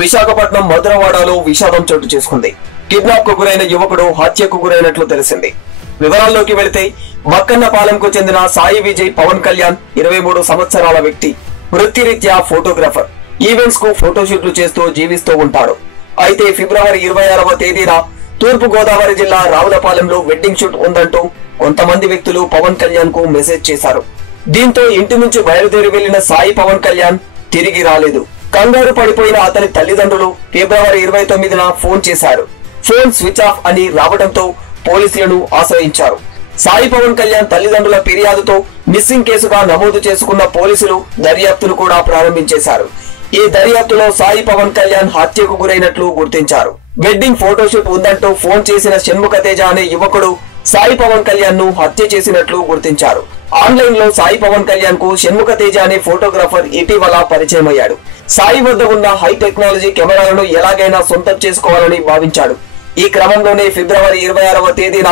విశాఖపట్నం మధురవాడలో విషాదం చోటు చేసుకుంది. కిడ్నాప్ కు గురైన యువకుడు హత్యకు గురైనట్లు తెలిసింది. వివరాల్లోకి వెళితే మక్కన్నపాలెంకు చెందిన సాయి విజయ్ పవన్ కళ్యాణ్ 23 సంవత్సరాల వ్యక్తి. వృత్తిరీత్యా ఫోటోగ్రాఫర్. ఈవెంట్స్ కు ఫోటోషూట్లు చేస్తూ జీవిస్తూ ఉంటాడు. అయితే ఫిబ్రవరి 26వ తేదీన తూర్పు గోదావరి జిల్లా రావులపాలెంలో వెడ్డింగ్ షూట్ ఉందంటూ కొంతమంది వ్యక్తులు పవన్ కళ్యాణ్ కు మెసేజ్ చేశారు. దీంతో ఇంటి నుంచి బయలుదేరి వెళ్లిన సాయి పవన్ కళ్యాణ్ తిరిగి రాలేదు. కంగారు పడిపోయిన అతని తల్లిదండ్రులు ఫిబ్రవరి 29న ఫోన్ చేశారు. ఫోన్ స్విచ్ ఆఫ్ అని రావడంతో పోలీసులను ఆశ్రయించారు. సాయి పవన్ కళ్యాణ్ తల్లిదండ్రుల ఫిర్యాదుతో మిస్సింగ్ కేసుగా నమోదు చేసుకున్న పోలీసులు దర్యాప్తును కూడా ప్రారంభించేశారు. ఈ దర్యాప్తులో సాయి పవన్ కళ్యాణ్ హత్యకు గురైనట్లు గుర్తించారు. వెడ్డింగ్ ఫోటోషూట్ ఉందంటూ ఫోన్ చేసిన షణ్ముఖ తేజ అనే యువకుడు సాయి పవన్ కళ్యాణ్ ను హత్య చేసినట్లు గుర్తించారు. ఆన్లైన్ లో సాయి పవన్ కళ్యాణ్ కు షణ్ముఖ తేజ అనే ఫోటోగ్రాఫర్ ఇటీవల పరిచయం అయ్యాడు. సాయి వద్ద ఉన్న హై టెక్నాలజీ కెమెరాలను ఎలాగైనా సొంతం చేసుకోవాలని భావించాడు. ఈ క్రమంలోనే ఫిబ్రవరి 26వ తేదీన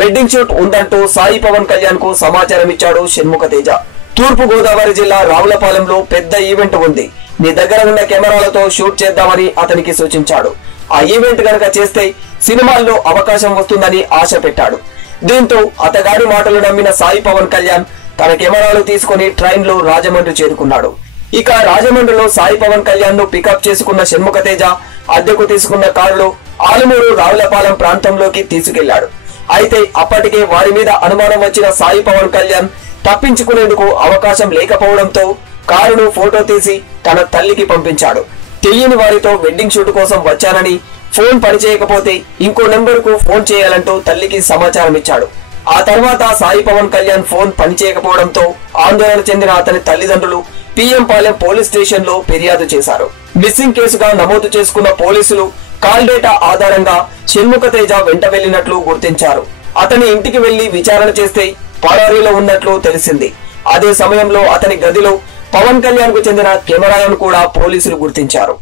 వెడ్డింగ్ షూట్ ఉందంటూ సాయి పవన్ కళ్యాణ్ కు సమాచారం ఇచ్చాడు షణ్ముఖ తేజ. తూర్పు గోదావరి జిల్లా రావులపాలెంలో పెద్ద ఈవెంట్ ఉంది, నీ దగ్గర ఉన్న కెమెరాలతో షూట్ చేద్దామని అతనికి సూచించాడు. ఆ ఈవెంట్ గనక చేస్తే సినిమాల్లో అవకాశం వస్తుందని ఆశ పెట్టాడు. దీంతో అతగాడి మాటలు నమ్మిన సాయి పవన్ కళ్యాణ్ తన కెమెరాలు తీసుకుని ట్రైన్ లో రాజమండ్రి చేరుకున్నాడు. ఇక రాజమండ్రిలో సాయి పవన్ కళ్యాణ్ ను పికప్ చేసుకున్న షణ్ముఖ తేజ అద్దెకు తీసుకున్న కారులో ఆలుమూరు రావులపాలెం ప్రాంతంలోకి తీసుకెళ్లాడు. అయితే అప్పటికే వారి మీద అనుమానం వచ్చిన సాయి పవన్ కళ్యాణ్ తప్పించుకునేందుకు అవకాశం లేకపోవడంతో కారును ఫోటో తీసి తన తల్లికి పంపించాడు. తెలియని వారితో వెడ్డింగ్ షూట్ కోసం వచ్చానని, ఫోన్ పనిచేయకపోతే ఇంకో నెంబర్ కు ఫోన్ చేయాలంటూ తల్లికి సమాచారం ఇచ్చాడు. ఆ తర్వాత సాయి పవన్ కళ్యాణ్ ఫోన్ పనిచేయకపోవడంతో ఆందోళన చెందిన అతని తల్లిదండ్రులు PM పాలెం పోలీస్ స్టేషన్ లో ఫిర్యాదు చేశారు. మిస్సింగ్ కేసుగా నమోదు చేసుకున్న పోలీసులు కాల్ డేటా ఆధారంగా షణ్ముఖ తేజ వెంట వెళ్లినట్లు గుర్తించారు. అతని ఇంటికి వెళ్లి విచారణ చేస్తే పరారీలో ఉన్నట్లు తెలిసింది. అదే సమయంలో అతని గదిలో పవన్ కళ్యాణ్ కు చెందిన కెమెరాలను కూడా పోలీసులు గుర్తించారు.